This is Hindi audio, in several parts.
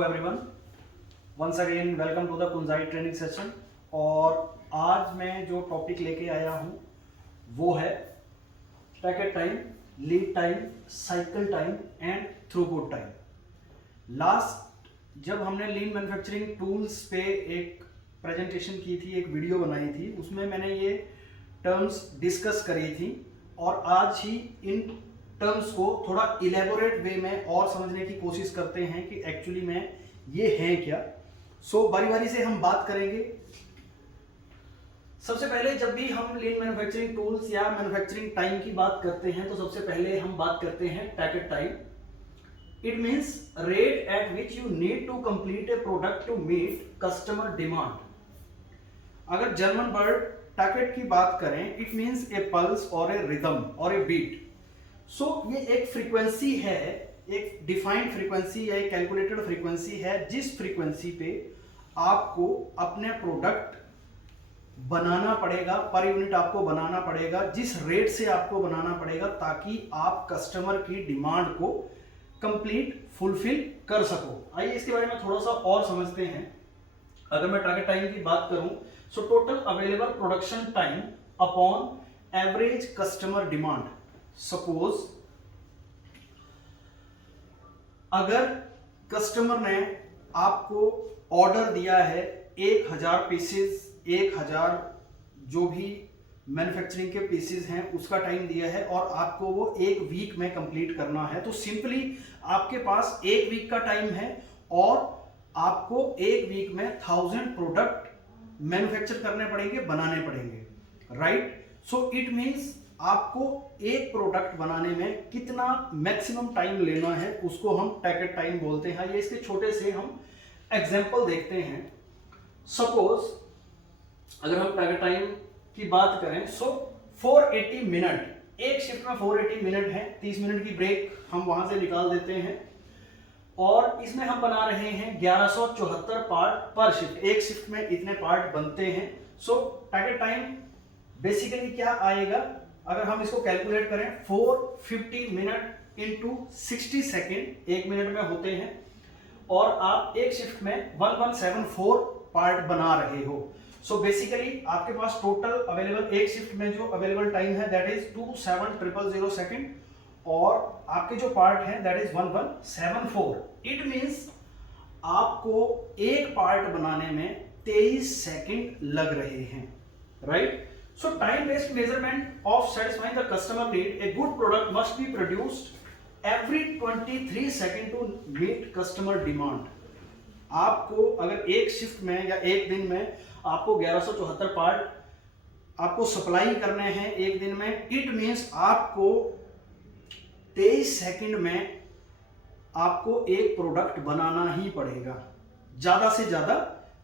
Hello everyone, once again welcome to the कुंजाई ट्रेनिंग सेशन। और आज मैं जो टॉपिक लेके आया हूँ वो है packet time, lead time, cycle time and throughput time. Last जब हमने लीन मैन्युफैक्चरिंग टूल्स पे एक प्रेजेंटेशन की थी, एक वीडियो बनाई थी, उसमें मैंने ये टर्म्स डिस्कस करी थी और आज ही इन टर्म्स को थोड़ा इलेबोरेट वे में और समझने की कोशिश करते हैं कि एक्चुअली में ये हैं क्या। सो बारी बारी से हम बात करेंगे। सबसे पहले जब भी हम लीन मैन्युफैक्चरिंग टूल्स या मैन्युफैक्चरिंग टाइम की बात करते हैं तो सबसे पहले हम बात करते हैं packet time. It means rate at which you need to complete a product to meet customer demand. अगर जर्मन वर्ड पैकेट की बात करें, इट मींस ए पल्स और ए रिदम और ए बीट। सो ये एक फ्रीक्वेंसी है, एक डिफाइंड फ्रीक्वेंसी या एक कैलकुलेटेड फ्रीक्वेंसी है, जिस फ्रीक्वेंसी पे आपको अपने प्रोडक्ट बनाना पड़ेगा, पर यूनिट आपको बनाना पड़ेगा, जिस रेट से आपको बनाना पड़ेगा ताकि आप कस्टमर की डिमांड को कंप्लीट फुलफिल कर सको। आइए इसके बारे में थोड़ा सा और समझते हैं। अगर मैं टारगेट टाइम की बात करूं, so total available production time upon average customer demand. Suppose अगर कस्टमर ने आपको ऑर्डर दिया है 1000 पीसेस, 1000 जो भी मैन्युफैक्चरिंग के पीसेस हैं उसका टाइम दिया है और आपको वो एक वीक में कंप्लीट करना है, तो सिंपली आपके पास एक वीक का टाइम है और आपको एक वीक में 1000 प्रोडक्ट मैन्युफैक्चर करने पड़ेंगे, बनाने पड़ेंगे, राइट। सो इट मींस आपको एक प्रोडक्ट बनाने में कितना मैक्सिमम टाइम लेना है उसको हम पैकेट टाइम बोलते हैं। ये इसके छोटे से हम एग्जांपल देखते हैं। सपोज अगर हम पैकेट टाइम की बात करें, सो 480 मिनट, एक शिफ्ट में 480 मिनट है, 30 मिनट की ब्रेक हम वहां से निकाल देते हैं और इसमें हम बना रहे हैं 1174 पार्ट पर शिफ्ट। एक शिफ्ट में इतने पार्ट बनते हैं। सो पैकेट टाइम बेसिकली क्या आएगा, अगर हम इसको कैलकुलेट करें, 450 मिनट इंटू 60 सेकेंड एक मिनट में होते हैं और आप एक शिफ्ट में 1174 पार्ट बना रहे हो। सो बेसिकली आपके पास टोटल अवेलेबल एक शिफ्ट में जो अवेलेबल टाइम है दैट इज 27000 सेकेंड और आपके जो पार्ट है दैट इज 1174। इट मींस आपको एक पार्ट बनाने में 23 सेकेंड लग रहे हैं, right. So time-based measurement of satisfying the customer need, a good product must be produced every 23 seconds to meet customer demand. आपको अगर एक शिफ्ट में या एक दिन में आपको 1174 पार्ट आपको सप्लाई करने हैं एक दिन में, इट मींस आपको 23 सेकंड में आपको एक प्रोडक्ट बनाना ही पड़ेगा, ज्यादा से ज्यादा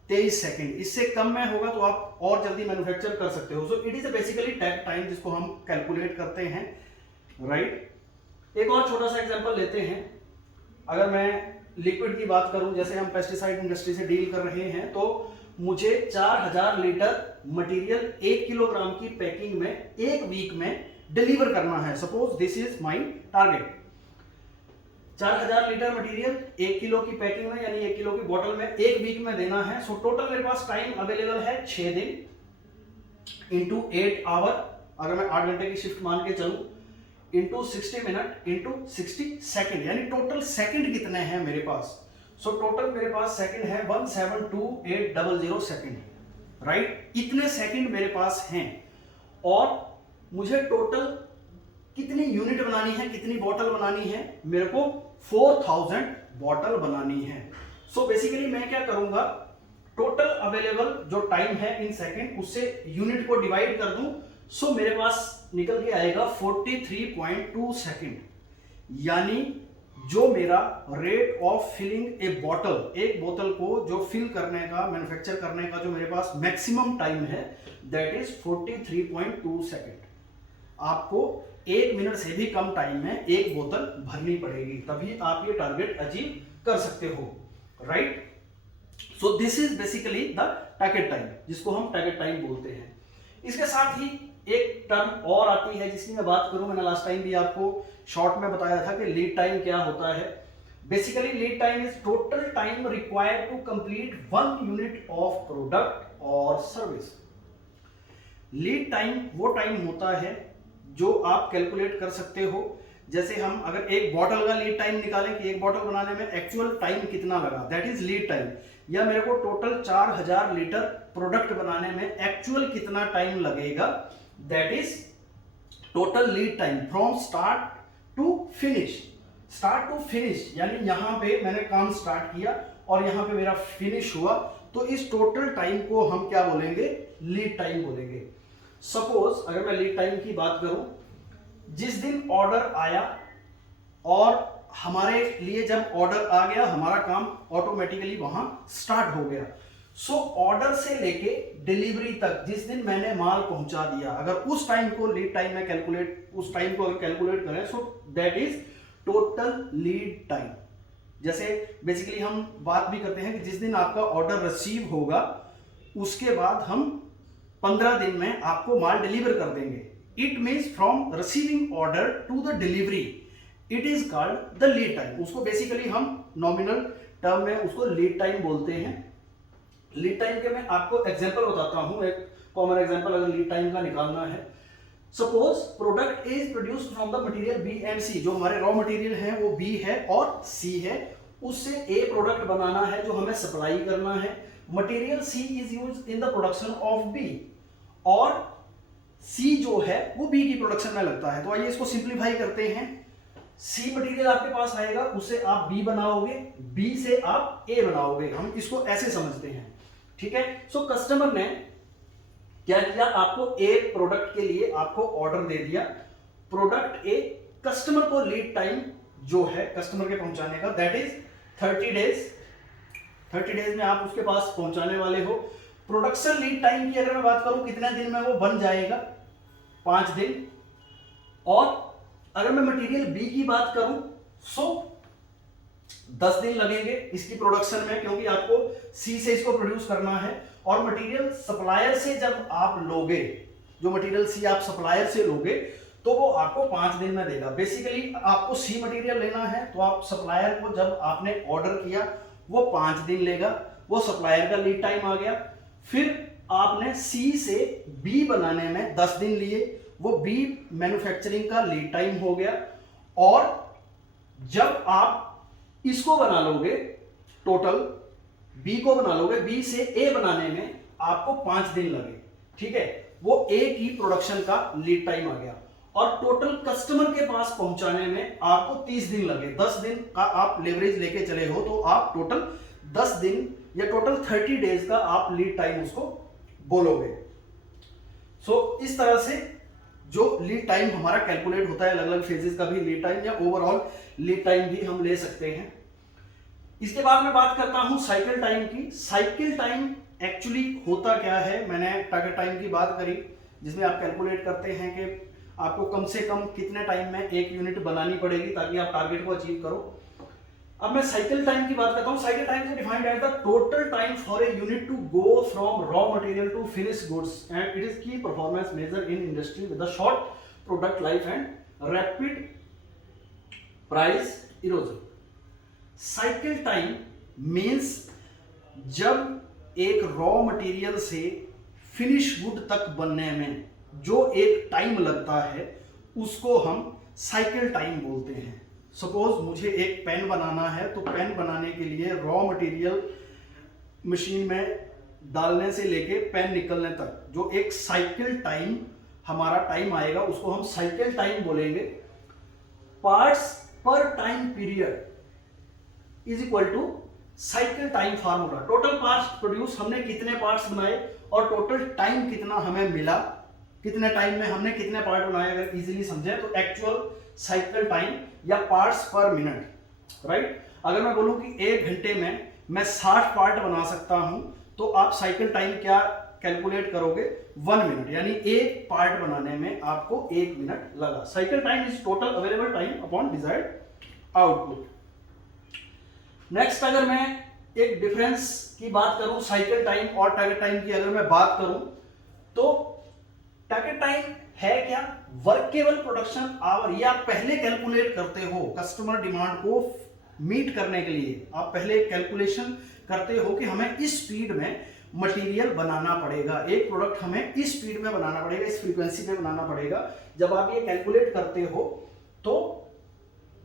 23 सेकंड। इससे कम में होगा तो आप और जल्दी मैन्युफैक्चर कर सकते हो। So it is basically time जिसको हम कैलकुलेट करते हैं, राइट। एक और छोटा सा एग्जांपल लेते हैं। अगर मैं लिक्विड की बात करूं, जैसे हम पेस्टिसाइड इंडस्ट्री से डील कर रहे हैं, तो मुझे 4000 लीटर मटेरियल 1 किलोग्राम की पैकिंग में एक वीक में डिलीवर करना है। Suppose this is my target. 4000 litre material 1 kilo की पैकिंग में यानी 1 किलो की बोतल में एक वीक में देना है। सो टोटल मेरे पास टाइम अवेलेबल है 6 दिन इंटू 8 आवर, अगर मैं 8 घंटे की शिफ्ट मान के चलूं, इंटू 60 मिनट इंटू 60 सेकंड, यानी टोटल सेकंड कितने हैं मेरे पास। सो टोटल मेरे पास सेकंड है 172800 सेकंड, राइट। इतने सेकंड मेरे पास हैं और मुझे टोटल कितनी यूनिट बनानी है, कितनी बोतल बनानी है, मेरे को 4000 बोतल बनानी है। सो बेसिकली मैं क्या करूंगा, टोटल अवेलेबल जो टाइम है इन सेकंड उससे यूनिट को डिवाइड कर दूं, सो मेरे पास निकल के आएगा 43.2 सेकंड, यानी जो मेरा rate of filling a bottle, एक बोतल को जो फिल करने का, मैन्युफैक्चर करने का जो मेरे पास मैक्सिमम टाइम है दैट इज 43.2 सेकंड। आपको 1 मिनट से भी कम टाइम में एक बोतल भरनी पड़ेगी, तभी आप ये टारगेट अचीव कर सकते हो, right. So this is basically the packet time, जिसको हम पैकेट टाइम बोलते हैं। इसके साथ ही एक टर्म और आती है जिसकी मैं बात करूं, मैंने लास्ट टाइम भी आपको शॉर्ट में बताया था कि लीड टाइम क्या होता है। Basically lead time is total time required to complete 1 unit of product और सर्विस। लीड टाइम वो टाइम होता है जो आप कैलकुलेट कर सकते हो। जैसे हम अगर एक बॉटल का लीड टाइम निकालें कि एक बॉटल बनाने में एक्चुअल टाइम कितना लगा, दैट इज लीड टाइम। या मेरे को टोटल 4000 लीटर प्रोडक्ट बनाने में एक्चुअल कितना टाइम लगेगा, that is total lead time from start to finish. Start to finish यानी यहां पे मैंने काम स्टार्ट किया और यहां पे मेरा फिनिश हुआ, तो इस टोटल टाइम को हम क्या बोलेंगे, लीड टाइम बोलेंगे। सपोज अगर मैं लीड टाइम की बात करूं, जिस दिन ऑर्डर आया और हमारे लिए जब ऑर्डर आ गया, हमारा काम ऑटोमेटिकली वहां स्टार्ट हो गया। सो ऑर्डर से लेके डिलीवरी तक जिस दिन मैंने माल पहुंचा दिया, अगर उस टाइम को लीड टाइम में कैलकुलेट, उस टाइम को अगर कैलकुलेट करें, so that is total lead time. जैसे बेसिकली हम बात भी करते हैं कि जिस दिन आपका ऑर्डर रिसीव होगा उसके बाद हम 15 दिन में आपको माल डिलीवर कर देंगे। It means from receiving order to the delivery it is called the lead time. उसको बेसिकली हम नॉमिनल टर्म में उसको लीड टाइम बोलते हैं। लीड टाइम के मैं आपको एग्जांपल बताता हूं, एक कॉमन एग्जांपल अगर लीड टाइम का निकालना है। Suppose product is produced from the material B and C, जो हमारे रॉ मटेरियल है वो बी है और सी है, उससे ए प्रोडक्ट बनाना है जो हमें सप्लाई करना है। Material C is used in the production of B और सी जो है वो बी की प्रोडक्शन में लगता है। तो आइए इसको सिंप्लीफाई करते हैं। सी मटेरियल आपके पास आएगा, उससे आप बी बनाओगे, बी से आप ए बनाओगे, हम इसको ऐसे समझते हैं, ठीक है। सो कस्टमर ने क्या किया, आपको ए प्रोडक्ट के लिए आपको ऑर्डर दे दिया। प्रोडक्ट ए, कस्टमर को लीड टाइम जो है कस्टमर के पहुंचाने का, दैट इज 30 डेज। 30 डेज में आप उसके पास पहुंचाने वाले हो। प्रोडक्शन लीड टाइम की अगर मैं बात करूं कितने दिन में वो बन जाएगा, 5 दिन। और अगर मैं मटेरियल बी की बात करूं सो 10 दिन लगेंगे इसकी प्रोडक्शन में, क्योंकि आपको सी से इसको प्रोड्यूस करना है। और मटेरियल सप्लायर से जब आप लोगे, जो मटेरियल सी आप सप्लायर से लोगे तो वो आपको 5 दिन में देगा। बेसिकली आपको सी मटेरियल लेना है तो आप सप्लायर को जब आपने ऑर्डर किया वो 5 दिन लेगा, वो सप्लायर का लीड टाइम आ गया। फिर आपने सी से बी बनाने में 10 दिन लिए, वो बी मैन्युफैक्चरिंग का लीड टाइम हो गया। और जब आप इसको बना लोगे, टोटल बी को बना लोगे, बी से ए बनाने में आपको 5 दिन लगे, ठीक है, वो ए की प्रोडक्शन का लीड टाइम आ गया। और टोटल कस्टमर के पास पहुंचाने में आपको 30 दिन लगे। 10 दिन का आप लेवरेज लेके चले हो तो आप टोटल 10 दिन या टोटल 30 डेज का आप लीड टाइम उसको बोलोगे। सो इस तरह से जो लीड टाइम हमारा कैलकुलेट होता है, अलग अलग फेजेस का भी लीड टाइम या ओवरऑल लीड टाइम भी हम ले सकते हैं। इसके बाद मैं बात करता हूं साइकिल टाइम की। साइकिल टाइम एक्चुअली होता क्या है, मैंने टारगेट टाइम की बात करी जिसमें आप कैलकुलेट करते हैं कि आपको कम से कम कितने टाइम में एक यूनिट बनानी पड़ेगी ताकि आप टारगेट को अचीव करो। अब मैं साइकिल टाइम की बात करता हूं। Cycle time is defined as the total time for a unit to go from raw material to finish goods and it is key performance measure in industry with a short product life and rapid price erosion. Cycle time means जब एक रॉ मटेरियल से फिनिश गुड तक बनने में जो एक टाइम लगता है उसको हम साइकिल टाइम बोलते हैं। सपोज मुझे एक पेन बनाना है तो पेन बनाने के लिए रॉ मटेरियल मशीन में डालने से लेके पेन निकलने तक जो एक साइकिल टाइम हमारा टाइम आएगा उसको हम साइकिल टाइम बोलेंगे। Parts per time period is equal to cycle time formula. Total parts produce, हमने कितने पार्ट्स बनाए और टोटल टाइम कितना हमें मिला, कितने टाइम में हमने कितने पार्ट बनाए, अगर इजीली समझें तो एक्चुअल साइकिल टाइम या पार्ट्स पर मिनट, राइट। अगर मैं बोलूं कि 1 घंटे में मैं 60 पार्ट बना सकता हूं तो आप साइकिल टाइम क्या कैलकुलेट करोगे, 1 मिनट, यानी एक पार्ट बनाने में आपको 1 मिनट लगा। Cycle time is total available time upon desired output. Next अगर मैं एक डिफरेंस की बात करूं साइकिल टाइम और टारगेट टाइम की अगर मैं बात करूं तो टारगेट टाइम है क्या, वर्केबल प्रोडक्शन आवर। ये आप पहले कैलकुलेट करते हो, कस्टमर डिमांड को मीट करने के लिए आप पहले कैलकुलेशन करते हो कि हमें इस स्पीड में मटेरियल बनाना पड़ेगा, एक प्रोडक्ट हमें इस स्पीड में बनाना पड़ेगा, इस फ्रीक्वेंसी पे बनाना पड़ेगा। जब आप ये कैलकुलेट करते हो तो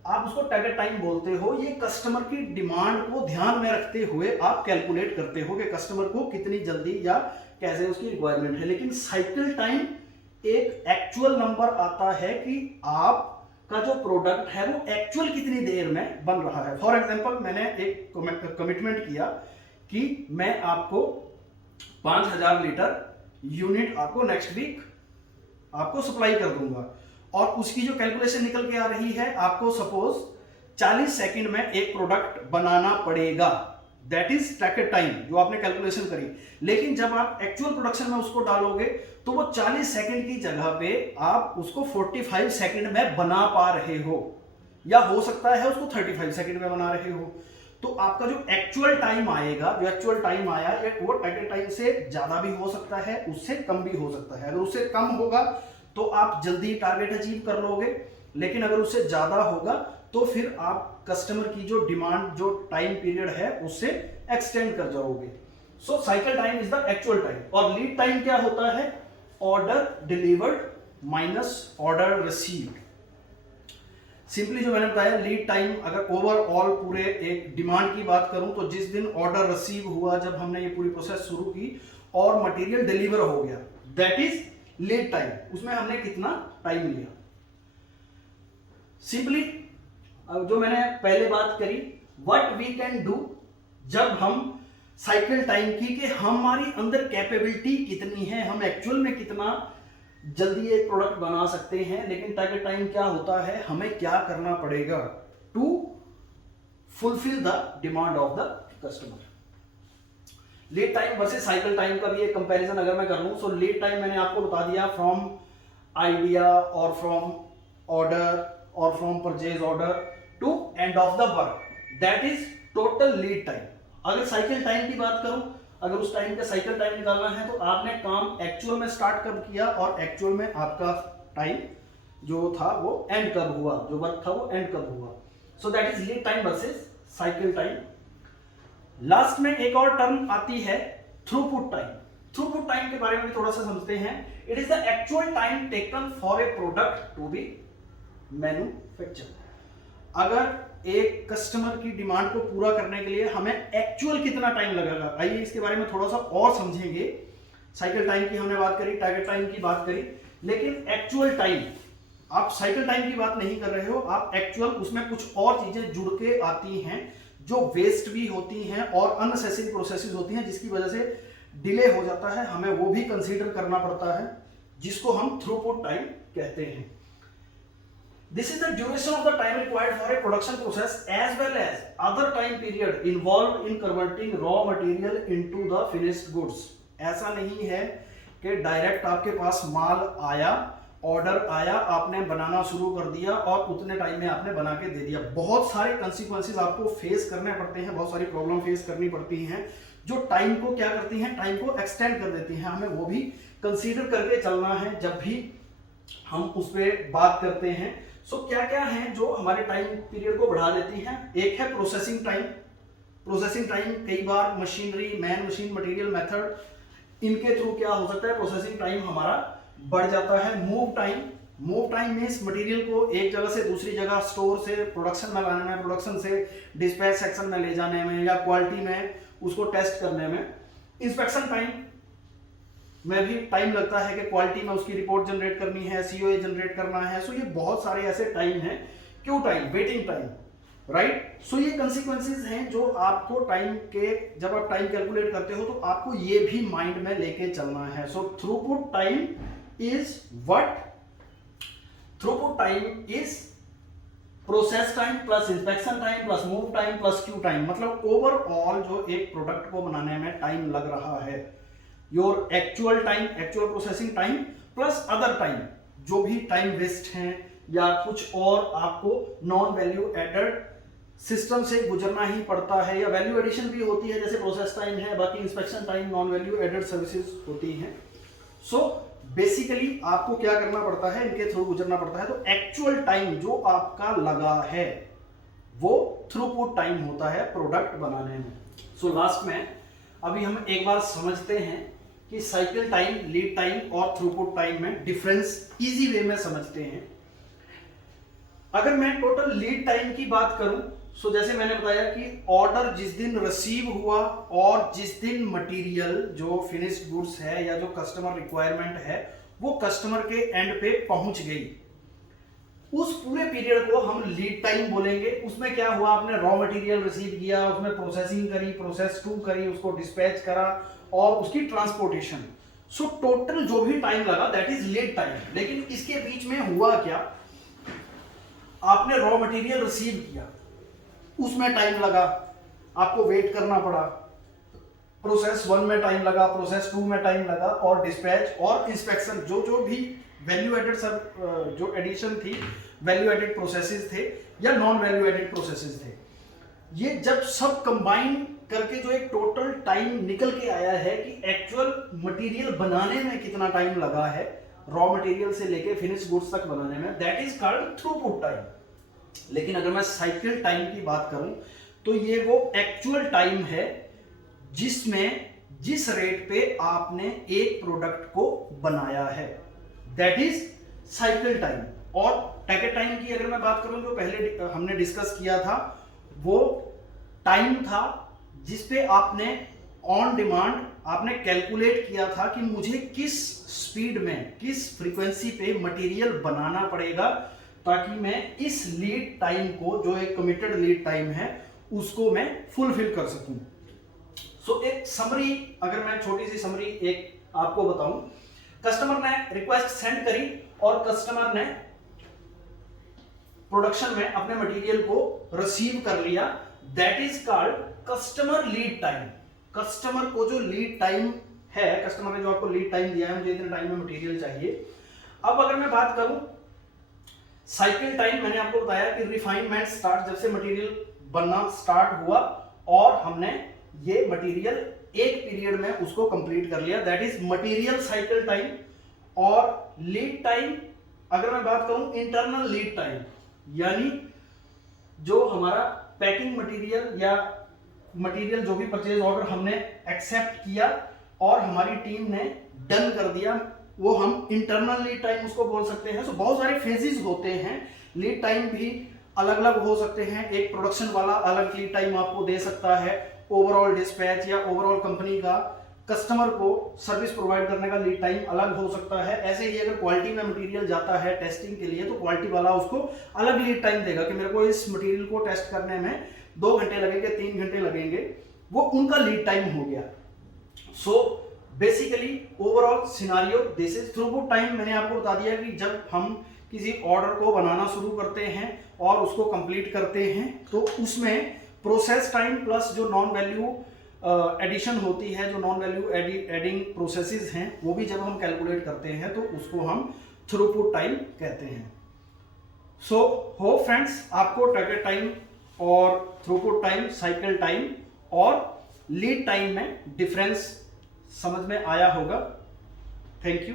आप उसको टारगेट टाइम बोलते हो। ये कस्टमर की डिमांड को ध्यान में रखते हुए आप कैलकुलेट करते हो कि कस्टमर को कितनी जल्दी या कैसे उसकी रिक्वायरमेंट है। लेकिन साइकिल टाइम एक एक्चुअल नंबर आता है कि आप का जो प्रोडक्ट है वो एक्चुअल कितनी देर में बन रहा है। फॉर एग्जांपल मैंने एक कमिटमेंट किया कि मैं आपको 5000 लीटर यूनिट आपको नेक्स्ट वीक आपको सप्लाई कर दूंगा, और उसकी जो कैलकुलेशन निकल के आ रही है, आपको सपोज 40 सेकंड में एक प्रोडक्ट बनाना पड़ेगा, दैट इज टारगेट टाइम जो आपने कैलकुलेशन करी। लेकिन जब आप एक्चुअल प्रोडक्शन में उसको डालोगे तो वो 40 सेकंड की जगह पे आप उसको 45 सेकंड में बना पा रहे हो, या हो सकता है उसको 35 सेकंड में बना रहे हो। तो आपका जो एक्चुअल टाइम आएगा, जो एक्चुअल टाइम आया वो टारगेट टाइम से ज्यादा भी हो सकता है, उससे कम भी हो सकता है। अगर उससे कम होगा तो आप जल्दी टारगेट अचीव कर लोगे, लेकिन अगर उससे ज्यादा होगा तो फिर आप कस्टमर की जो डिमांड, जो टाइम पीरियड है उससे एक्सटेंड कर जाओगे। So cycle time is the actual time. और लीड टाइम क्या होता है? Order delivered minus order received. Simply जो मैंने बताया, लीड टाइम अगर ओवरऑल पूरे एक डिमांड की बात करूं तो जिस दिन ऑर्डर रिसीव हुआ, जब हमने ये पूरी प्रोसेस शुरू की और मटेरियल डिलीवर हो गया, दैट इज लीड टाइम। उसमें हमने कितना टाइम लिया। सिंपली जो मैंने पहले बात करी, व्हाट वी कैन डू, जब हम साइकिल टाइम की कि हमारी अंदर कैपेबिलिटी कितनी है, हम एक्चुअल में कितना जल्दी एक प्रोडक्ट बना सकते हैं। लेकिन टारगेट टाइम क्या होता है, हमें क्या करना पड़ेगा to fulfil the demand of the customer. Lead time versus cycle time का भी एक कंपैरिजन अगर मैं कर लूं, सो लीड टाइम मैंने आपको बता दिया फ्रॉम आइडिया और फ्रॉम ऑर्डर और from purchase order to end of the work, that is total lead time. अगर साइकिल टाइम की बात करूं, अगर उस टाइम का साइकिल टाइम निकालना है तो आपने काम एक्चुअल में स्टार्ट कब किया और एक्चुअल में आपका टाइम जो था वो एंड कब हुआ, जो वर्क था वो एंड कब हुआ। So that is lead time versus cycle time. Last में एक और टर्म आती है थ्रूपुट टाइम। थ्रूपुट टाइम के बारे में भी थोड़ा सा समझते हैं। It is the actual time taken for a product to be manufacture. अगर एक कस्टमर की डिमांड को पूरा करने के लिए हमें एक्चुअल कितना टाइम लगेगा, आइए इसके बारे में थोड़ा सा और समझेंगे। साइकिल टाइम की हमने बात करी, टारगेट टाइम की बात करी, लेकिन एक्चुअल टाइम, आप साइकिल टाइम की बात नहीं कर रहे हो, आप एक्चुअल, उसमें कुछ और चीजें जुड़ के आती हैं जो वेस्ट भी होती हैं और अननेसेसरी प्रोसेसेस होती हैं जिसकी वजह से डिले हो जाता है, हमें वो भी कंसीडर करना पड़ता है, जिसको हम थ्रूपुट टाइम कहते हैं। This is the duration of the time required for a production process as well as other time period involved in converting raw material into the finished goods। ऐसा नहीं है कि डायरेक्ट आपके पास माल आया, ऑर्डर आया, आपने बनाना शुरू कर दिया और उतने टाइम में आपने बना के दे दिया। बहुत सारे कंसिक्वेंसेस आपको फेस करने पड़ते हैं, बहुत सारी प्रॉब्लम फेस करनी पड़ती हैं जो टाइम को क्या करती हैं, टाइम को एक्सटेंड कर देती हैं। हमें वो भी कंसीडर करके चलना है जब भी हम उस पर बात करते हैं। सो क्या क्या है जो हमारे टाइम पीरियड को बढ़ा देती हैं। एक है प्रोसेसिंग टाइम। प्रोसेसिंग टाइम कई बार machinery, man machine, material method, इनके थ्रू क्या हो सकता है, प्रोसेसिंग टाइम हमारा बढ़ जाता है। Move time, move time means material को एक जगह से दूसरी जगह, स्टोर से प्रोडक्शन में लाने में, प्रोडक्शन से डिस्पैच सेक्शन में ले जाने में, या क्वालिटी में उसको टेस्ट करने में। इंस्पेक्शन टाइम में भी टाइम लगता है कि क्वालिटी में उसकी रिपोर्ट जनरेट करनी है, सीओए जनरेट करना है। सो ये बहुत सारे ऐसे टाइम हैं। Queue time, waiting time, right. So ये कंसिक्वेंसेस हैं जो आपको टाइम के, जब आप टाइम कैलकुलेट करते हो तो आपको ये भी माइंड में लेके चलना है। So throughput time is what? Throughput time is process time plus inspection time plus move time plus queue time. मतलब ओवरऑल जो एक प्रोडक्ट को बनाने में टाइम लग रहा है, your actual time, actual processing time plus other time, जो भी टाइम वेस्ट हैं या कुछ और आपको नॉन वैल्यू एडेड सिस्टम से गुजरना ही पड़ता है, या वैल्यू एडिशन भी होती है जैसे प्रोसेस टाइम है, बाकी inspection time, non value added services होती हैं। सो बेसिकली आपको क्या करना पड़ता है, इनके थ्रू गुजरना पड़ता है। तो एक्चुअल टाइम जो आपका लगा है वो थ्रूपुट टाइम होता है प्रोडक्ट बनाने में। सो लास्ट में अभी हम एक बार समझते हैं कि साइकिल टाइम, लीड टाइम और थ्रूपुट टाइम में डिफरेंस इजी वे में समझते हैं। अगर मैं टोटल लीड टाइम की बात करूं, सो जैसे मैंने बताया कि ऑर्डर जिस दिन रिसीव हुआ और जिस दिन मटेरियल जो फिनिश्ड गुड्स है या जो कस्टमर रिक्वायरमेंट है वो कस्टमर के एंड पे पहुंच गई, उस पूरे पीरियड को हम लीड टाइम बोलेंगे। उसमें क्या हुआ, आपने रॉ मटेरियल रिसीव किया, उसमें प्रोसेसिंग करी, प्रोसेस 2 करी, उसको डिस्पैच करा और उसकी ट्रांसपोर्टेशन। सो टोटल जो भी टाइम लगा दैट इज लीड टाइम। लेकिन इसके बीच में हुआ क्या, आपने रॉ मटेरियल रिसीव किया, उसमें टाइम लगा, आपको वेट करना पड़ा, प्रोसेस 1 में टाइम लगा, प्रोसेस 2 में टाइम लगा और डिस्पैच और इंस्पेक्शन, जो भी वैल्यू एडेड सब जो एडिशन थी, वैल्यू एडेड प्रोसेसेस थे या नॉन वैल्यू एडेड प्रोसेसेस थे, ये जब सब कंबाइन करके जो एक टोटल टाइम निकल के आया है कि एक्चुअल मटेरियल बनाने में कितना टाइम लगा है, रॉ मटेरियल से लेके फिनिश गुड्स तक बनाने में, that is called throughput time. लेकिन अगर मैं साइकिल टाइम की बात करूं तो ये वो एक्चुअल टाइम है जिसमें जिस रेट पे आपने एक प्रोडक्ट को बनाया है, दैट इज साइकिल टाइम। और टैकेट टाइम की अगर मैं बात करूं जो पहले हमने डिस्कस किया था, वो टाइम था जिसपे आपने ऑन डिमांड आपने कैलकुलेट किया था कि मुझे किस स्पीड में, किस फ्रीक्वेंसी पे मटेरियल बनाना पड़ेगा ताकि मैं इस लीड टाइम को, जो एक कमिटेड लीड टाइम है, उसको मैं फुलफिल कर सकूं। सो एक समरी, अगर मैं छोटी सी समरी एक आपको बताऊं, कस्टमर ने रिक्वेस्ट सेंड करी और कस्टमर ने प्रोडक्शन में अपने मटेरियल को रिसीव कर लिया, that is called customer lead time. Customer को जो लीड टाइम है, कस्टमर ने जो आपको लीड टाइम दिया है, मुझे इतने टाइम में मटेरियल चाहिए। अब अगर मैं बात करूं साइकिल टाइम, मैंने आपको बताया कि रिफाइनमेंट स्टार्ट, जब से मटेरियल बनना स्टार्ट हुआ और हमने ये मटेरियल एक पीरियड में उसको कंप्लीट कर लिया, that is material cycle time. और लीड टाइम अगर मैं बात करूं इंटरनल लीड टाइम, यानी जो हमारा पैकिंग मटेरियल या मटेरियल जो भी परचेज ऑर्डर हमने एक्सेप्ट किया और हमारी टीम ने डन कर दिया, वो हम इंटरनल लीड टाइम उसको बोल सकते हैं। सो बहुत सारे फेजेस होते हैं, लीड टाइम भी अलग अलग हो सकते हैं। एक प्रोडक्शन वाला अलग लीड टाइम आपको दे सकता है, ओवरऑल डिस्पैच या ओवरऑल कंपनी का कस्टमर को सर्विस प्रोवाइड करने का लीड टाइम अलग हो सकता है। ऐसे ही अगर क्वालिटी में मटेरियल जाता है टेस्टिंग के लिए तो क्वालिटी वाला उसको अलग लीड टाइम देगा कि मेरे को इस मटेरियल को टेस्ट करने में 2 घंटे लगेंगे, 3 घंटे लगेंगे, वो उनका लीड टाइम हो गया। So basically overall scenario this is throughput time. मैंने आपको बता दिया कि जब हम किसी ऑर्डर को बनाना शुरू करते हैं और उसको कंप्लीट करते हैं तो उसमें प्रोसेस टाइम प्लस जो नॉन वैल्यू एडिशन होती है, जो नॉन वैल्यू एडिंग प्रोसेसेस हैं, वो भी जब हम कैलकुलेट करते हैं तो उसको हम थ्रूपुट टाइम कहते हैं। सो होप फ्रेंड्स आपको टैकेट टाइम और थ्रूपुट टाइम, साइकिल टाइम और लीड टाइम में डिफरेंस समझ में आया होगा। Thank you.